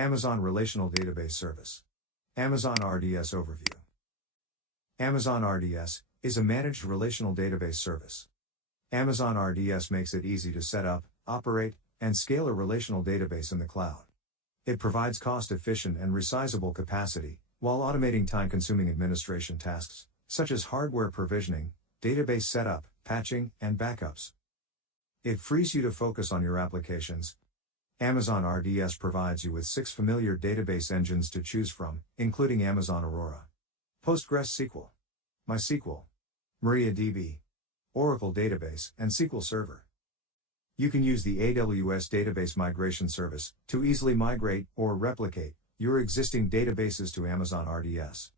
Amazon Relational Database Service. Amazon RDS Overview. Amazon RDS is a managed relational database service. Amazon RDS makes it easy to set up, operate, and scale a relational database in the cloud. It provides cost-efficient and resizable capacity, while automating time-consuming administration tasks, such as hardware provisioning, database setup, patching, and backups. It frees you to focus on your applications. Amazon RDS provides you with 6 familiar database engines to choose from, including Amazon Aurora, PostgreSQL, MySQL, MariaDB, Oracle Database, and SQL Server. You can use the AWS Database Migration Service to easily migrate or replicate your existing databases to Amazon RDS.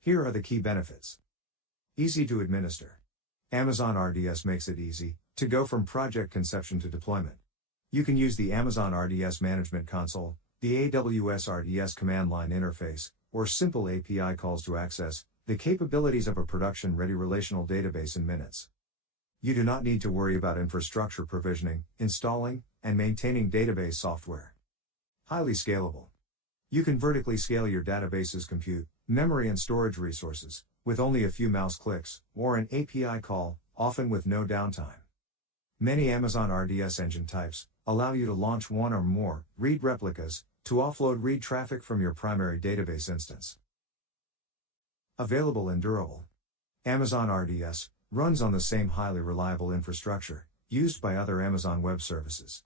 Here are the key benefits. Easy to administer. Amazon RDS makes it easy to go from project conception to deployment. You can use the Amazon RDS Management Console, the AWS RDS command line interface, or simple API calls to access the capabilities of a production-ready relational database in minutes. You do not need to worry about infrastructure provisioning, installing, and maintaining database software. Highly scalable. You can vertically scale your database's compute, memory, and storage resources with only a few mouse clicks or an API call, often with no downtime. Many Amazon RDS engine types allow you to launch one or more read replicas to offload read traffic from your primary database instance. Available and durable. Amazon RDS runs on the same highly reliable infrastructure used by other Amazon Web Services.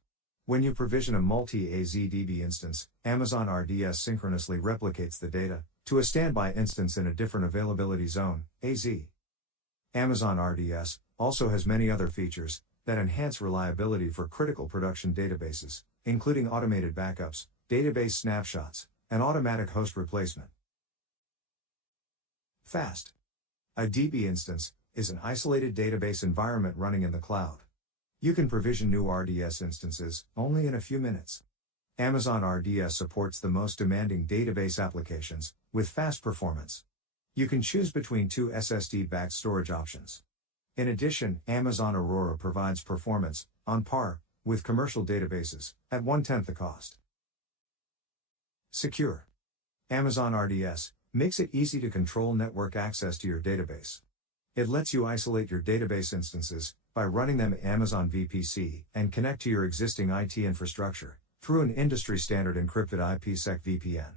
When you provision a multi-AZDB instance, Amazon RDS synchronously replicates the data to a standby instance in a different availability zone, AZ. Amazon RDS also has many other features that enhance reliability for critical production databases, including automated backups, database snapshots, and automatic host replacement. Fast. A DB instance is an isolated database environment running in the cloud. You can provision new RDS instances only in a few minutes. Amazon RDS supports the most demanding database applications with fast performance. You can choose between 2 SSD-backed storage options. In addition, Amazon Aurora provides performance on par with commercial databases at 1/10 the cost. Secure. Amazon RDS makes it easy to control network access to your database. It lets you isolate your database instances by running them in Amazon VPC and connect to your existing IT infrastructure through an industry-standard encrypted IPsec VPN.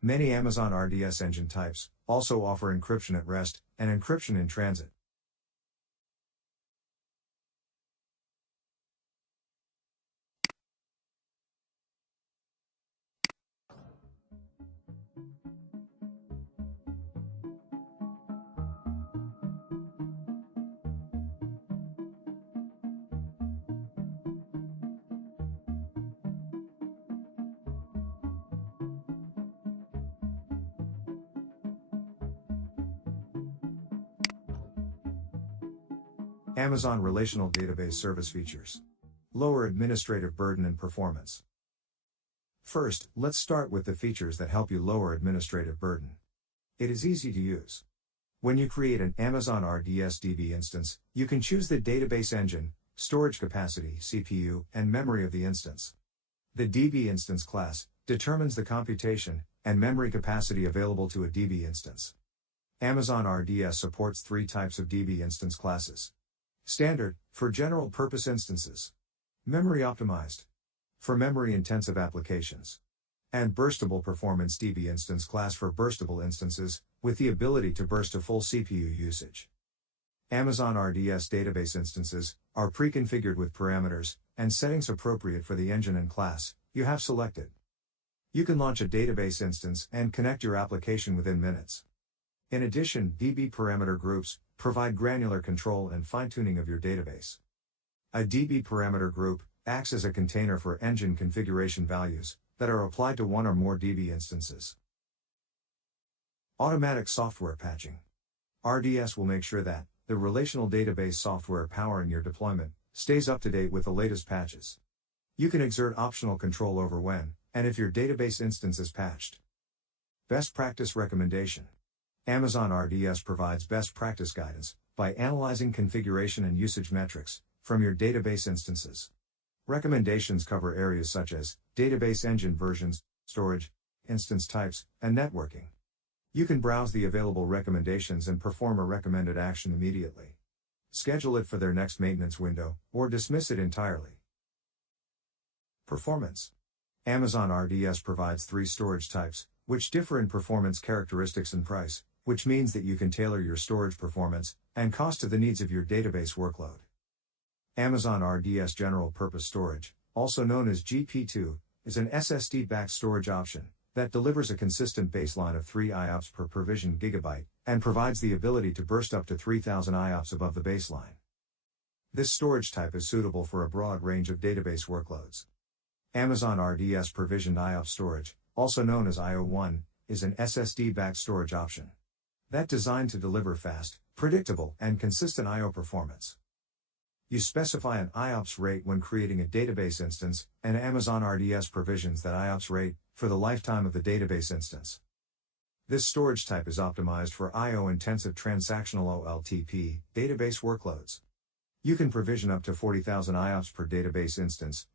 Many Amazon RDS engine types also offer encryption at rest and encryption in transit. Amazon Relational Database Service features. Lower administrative burden and performance. First, let's start with the features that help you lower administrative burden. It is easy to use. When you create an Amazon RDS DB instance, you can choose the database engine, storage capacity, CPU, and memory of the instance. The DB instance class determines the computation and memory capacity available to a DB instance. Amazon RDS supports 3 types of DB instance classes. Standard, for general-purpose instances. Memory optimized, for memory-intensive applications. And burstable performance DB instance class for burstable instances, with the ability to burst to full CPU usage. Amazon RDS database instances are pre-configured with parameters and settings appropriate for the engine and class you have selected. You can launch a database instance and connect your application within minutes. In addition, DB parameter groups provide granular control and fine-tuning of your database. A DB parameter group acts as a container for engine configuration values that are applied to one or more DB instances. Automatic software patching. RDS will make sure that the relational database software powering your deployment stays up to date with the latest patches. You can exert optional control over when and if your database instance is patched. Best practice recommendation. Amazon RDS provides best practice guidance by analyzing configuration and usage metrics from your database instances. Recommendations cover areas such as database engine versions, storage, instance types, and networking. You can browse the available recommendations and perform a recommended action immediately. Schedule it for their next maintenance window, or dismiss it entirely. Performance. Amazon RDS provides 3 storage types, which differ in performance characteristics and price, which means that you can tailor your storage performance and cost to the needs of your database workload. Amazon RDS General Purpose Storage, also known as GP2, is an SSD-backed storage option that delivers a consistent baseline of 3 IOPS per provisioned gigabyte and provides the ability to burst up to 3,000 IOPS above the baseline. This storage type is suitable for a broad range of database workloads. Amazon RDS Provisioned IOPS Storage, also known as IO1, is an SSD-backed storage option that's designed to deliver fast, predictable, and consistent I/O performance. You specify an IOPS rate when creating a database instance, and Amazon RDS provisions that IOPS rate for the lifetime of the database instance. This storage type is optimized for I/O-intensive transactional OLTP database workloads. You can provision up to 40,000 IOPS per database instance.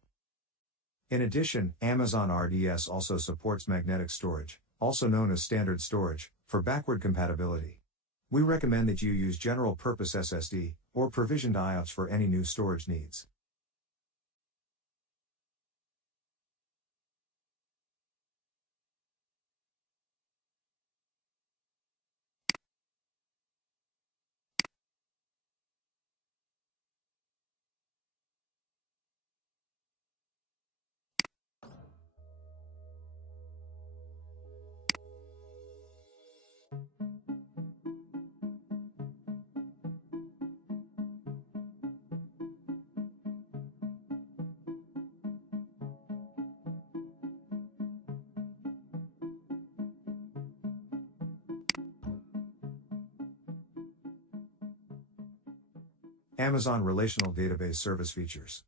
In addition, Amazon RDS also supports magnetic storage, also known as standard storage, for backward compatibility. We recommend that you use general purpose SSD or provisioned IOPS for any new storage needs. Amazon Relational Database Service Features.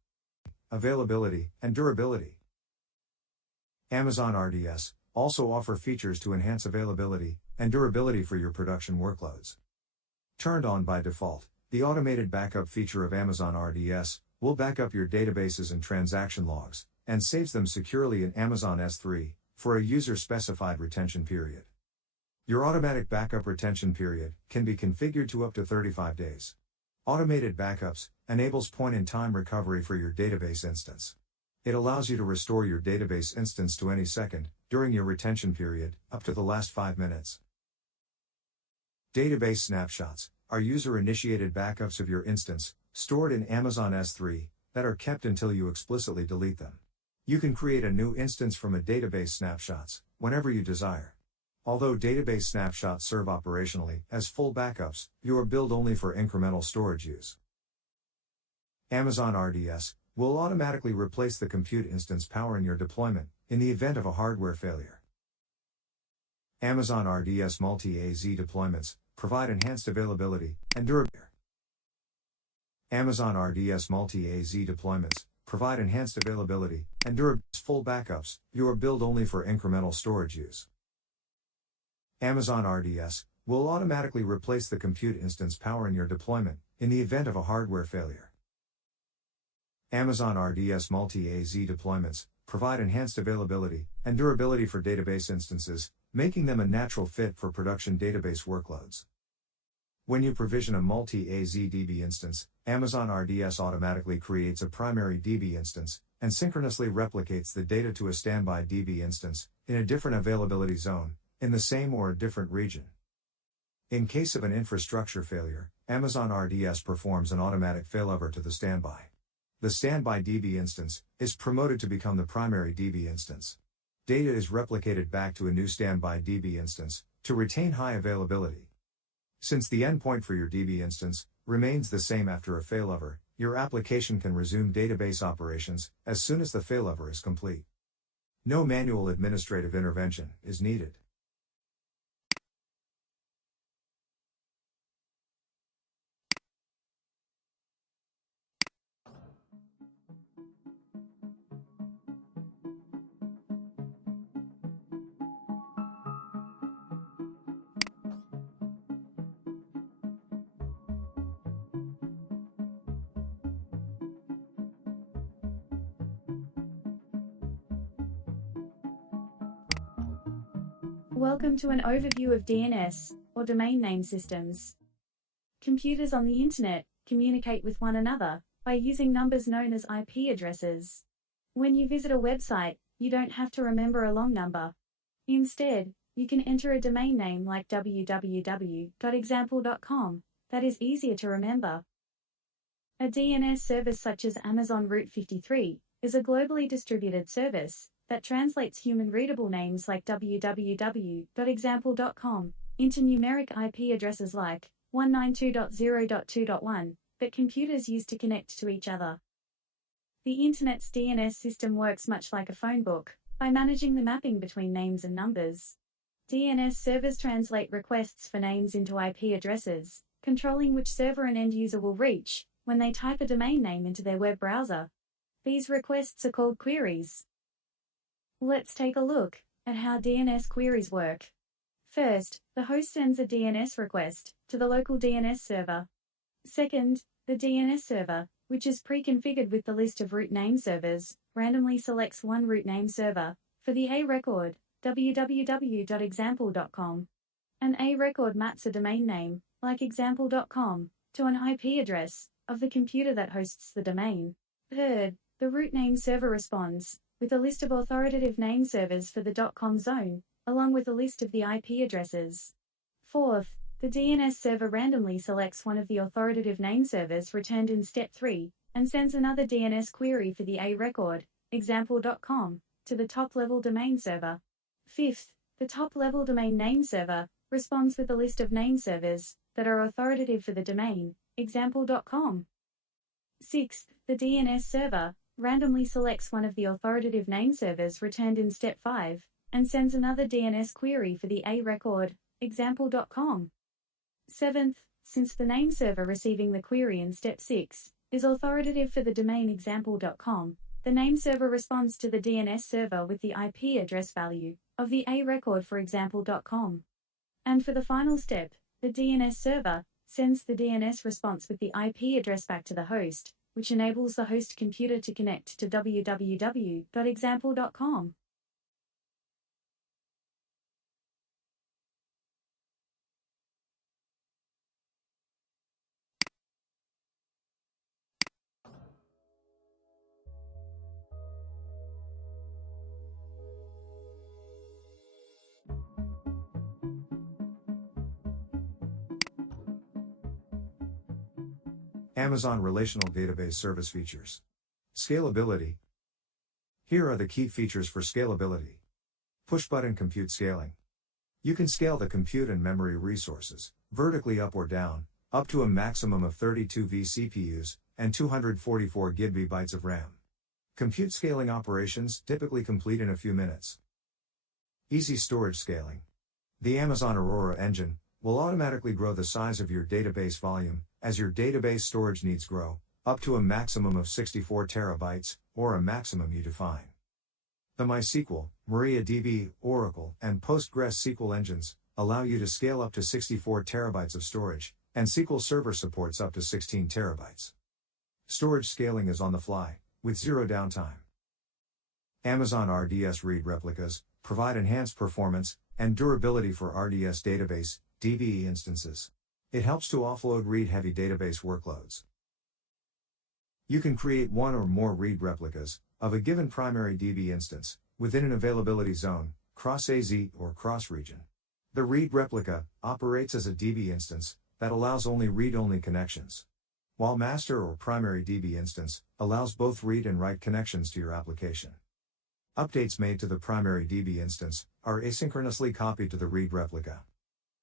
Availability and durability. Amazon RDS also offer features to enhance availability and durability for your production workloads. Turned on by default, the automated backup feature of Amazon RDS will back up your databases and transaction logs, and saves them securely in Amazon S3 for a user-specified retention period. Your automatic backup retention period can be configured to up to 35 days. Automated backups enables point-in-time recovery for your database instance. It allows you to restore your database instance to any second during your retention period, up to the last 5 minutes. Database snapshots are user-initiated backups of your instance, stored in Amazon S3, that are kept until you explicitly delete them. You can create a new instance from a database snapshots whenever you desire. Although database snapshots serve operationally as full backups, you are billed only for incremental storage use. Amazon RDS will automatically replace the compute instance powering your deployment in the event of a hardware failure. Amazon RDS multi-AZ deployments provide enhanced availability and durability. Amazon RDS multi-AZ deployments provide enhanced availability and durability. Full backups, you are billed only for incremental storage use. Amazon RDS will automatically replace the compute instance powering your deployment in the event of a hardware failure. Amazon RDS multi-AZ deployments provide enhanced availability and durability for database instances, making them a natural fit for production database workloads. When you provision a multi-AZ DB instance, Amazon RDS automatically creates a primary DB instance and synchronously replicates the data to a standby DB instance in a different availability zone, in the same or a different region. In case of an infrastructure failure, Amazon RDS performs an automatic failover to the standby. The standby DB instance is promoted to become the primary DB instance. Data is replicated back to a new standby DB instance to retain high availability. Since the endpoint for your DB instance remains the same after a failover, your application can resume database operations as soon as the failover is complete. No manual administrative intervention is needed. Welcome to an overview of DNS, or domain name systems. Computers on the internet communicate with one another by using numbers known as IP addresses. When you visit a website, you don't have to remember a long number. Instead, you can enter a domain name like www.example.com that is easier to remember. A DNS service such as Amazon Route 53 is a globally distributed service that translates human-readable names like www.example.com into numeric IP addresses like 192.0.2.1 that computers use to connect to each other. The Internet's DNS system works much like a phone book, by managing the mapping between names and numbers. DNS servers translate requests for names into IP addresses, controlling which server an end user will reach when they type a domain name into their web browser. These requests are called queries. Let's take a look at how DNS queries work. First, the host sends a DNS request to the local DNS server. Second, the DNS server, which is pre-configured with the list of root name servers, randomly selects one root name server for the A record, www.example.com. An A record maps a domain name, like example.com, to an IP address of the computer that hosts the domain. Third, the root name server responds with a list of authoritative name servers for the .com zone, along with a list of the IP addresses. Fourth, the DNS server randomly selects one of the authoritative name servers returned in Step 3, and sends another DNS query for the A record, example.com, to the top-level domain server. Fifth, the top-level domain name server responds with a list of name servers that are authoritative for the domain, example.com. Sixth, the DNS server randomly selects one of the authoritative name servers returned in Step 5, and sends another DNS query for the A record, example.com. Seventh, since the name server receiving the query in Step 6 is authoritative for the domain example.com, the name server responds to the DNS server with the IP address value of the A record for example.com. And for the final step, the DNS server sends the DNS response with the IP address back to the host, which enables the host computer to connect to www.example.com. Amazon Relational Database Service Features. Scalability. Here are the key features for scalability. Push-button compute scaling. You can scale the compute and memory resources, vertically up or down, up to a maximum of 32 vCPUs, and 244 GB of RAM. Compute scaling operations typically complete in a few minutes. Easy storage scaling. The Amazon Aurora engine will automatically grow the size of your database volume as your database storage needs grow, up to a maximum of 64 terabytes, or a maximum you define. The MySQL, MariaDB, Oracle, and PostgreSQL engines allow you to scale up to 64 terabytes of storage, and SQL Server supports up to 16 terabytes. Storage scaling is on the fly, with zero downtime. Amazon RDS read replicas provide enhanced performance and durability for RDS database DB instances. It helps to offload read-heavy database workloads. You can create one or more read replicas of a given primary DB instance within an availability zone, cross-AZ or cross-region. The read replica operates as a DB instance that allows only read-only connections, while master or primary DB instance allows both read and write connections to your application. Updates made to the primary DB instance are asynchronously copied to the read replica.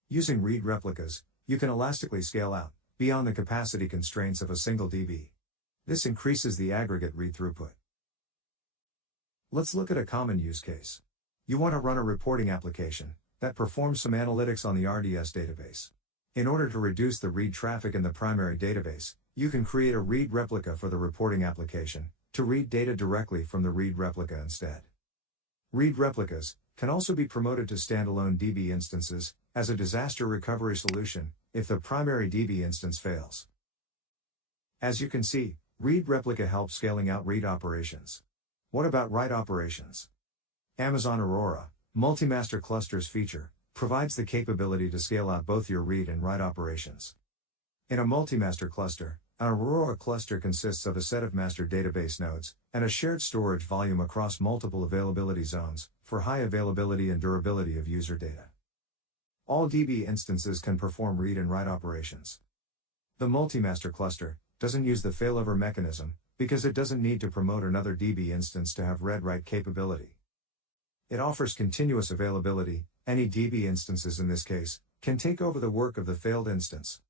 Using read replicas, you can elastically scale out beyond the capacity constraints of a single DB. This increases the aggregate read throughput. Let's look at a common use case. You want to run a reporting application that performs some analytics on the RDS database. In order to reduce the read traffic in the primary database, you can create a read replica for the reporting application to read data directly from the read replica instead. Read replicas can also be promoted to standalone DB instances as a disaster recovery solution if the primary DB instance fails. As you can see, read replica helps scaling out read operations. What about write operations? Amazon Aurora Multi-master clusters feature provides the capability to scale out both your read and write operations. In a multi-master cluster, an Aurora cluster consists of a set of master database nodes and a shared storage volume across multiple availability zones for high availability and durability of user data. All DB instances can perform read and write operations. The multi-master cluster doesn't use the failover mechanism because it doesn't need to promote another DB instance to have read-write capability. It offers continuous availability. Any DB instances in this case can take over the work of the failed instance.